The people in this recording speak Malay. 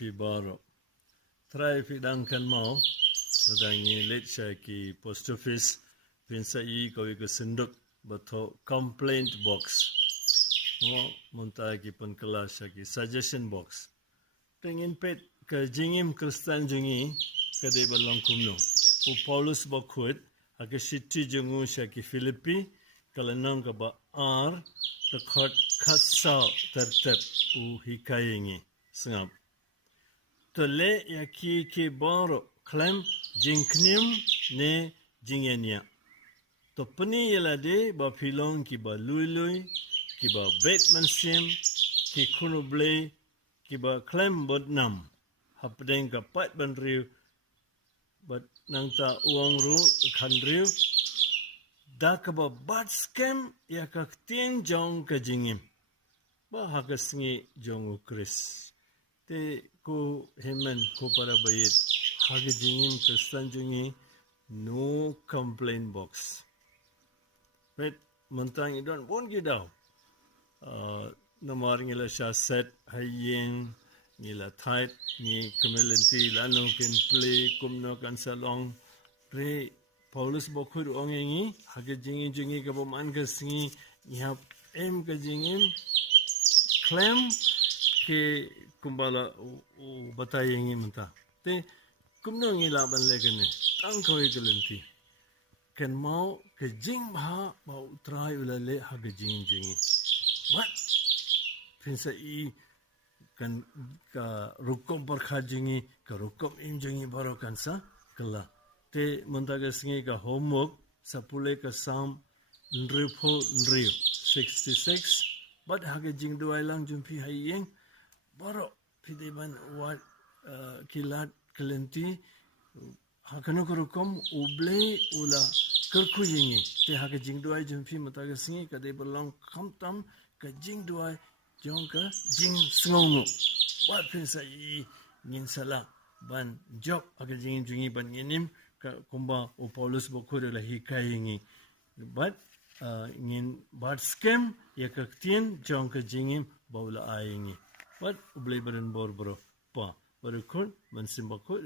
pi baro. Try pi dangkan mau. Dadangi let siya ki post office. Pinsa ko sinduk bato complaint box. Mo munta ki pun kelas siya ki suggestion box. Pengin pet ke jingim Kristen jungi ke de balong kumno. U Paulus bakut hake sitti jungu siya ki Filipi kalanong ka ba R the khot khasa tertet u hikayengi sengap. Tole yaki ki baro klem Jingpynim ne jingenya. To peni yelade ba pilong ki ba lui ki ba Batmansim ki kunuble ki ba klem bodnam. Hapdeng ka pat ban riu but nangta uang ru kan riu da ka ba bat scam ya ka tien jong ka jingim ba hagasngi jong ukris te ko hemen ko para bayit hage jingim Kristen jungi no complaint box bet mentang idon pun gidau nomor ngila sha set hayeng ngila tight ni community lano kin play kumno kan salong re Paulus bokhur ongengi hage jingi jungi ka boman ka singi ihap em ka jingim claim ke kumbala batayengi menta te kumno ngila ban legene tang koi galanti kan mau ke jing bha mau try ulale hage jingi but pinsa kan ka rukom barkha jingi ka rukom im jingi baro kansa kala te muntaga singi ka homework sapule ka sam nripho nrio 66 but hage jing duai lang jumpi hayeng baro pideban wat kilat kelenti hakano ka rukom uble ula kerku jingi te hage jing duai jumpi muntaga singi ka de belong khamtam ka jing duai jong ka jing sngongu wat pinsa ngin sala ban job aga jing jungi ban nginim ka kumba o Paulus bokhur la hikayingi but ngin bat scam ya ka tien jong ka jingim baula ayingi but uble baran bor pa barukun ban simbakhur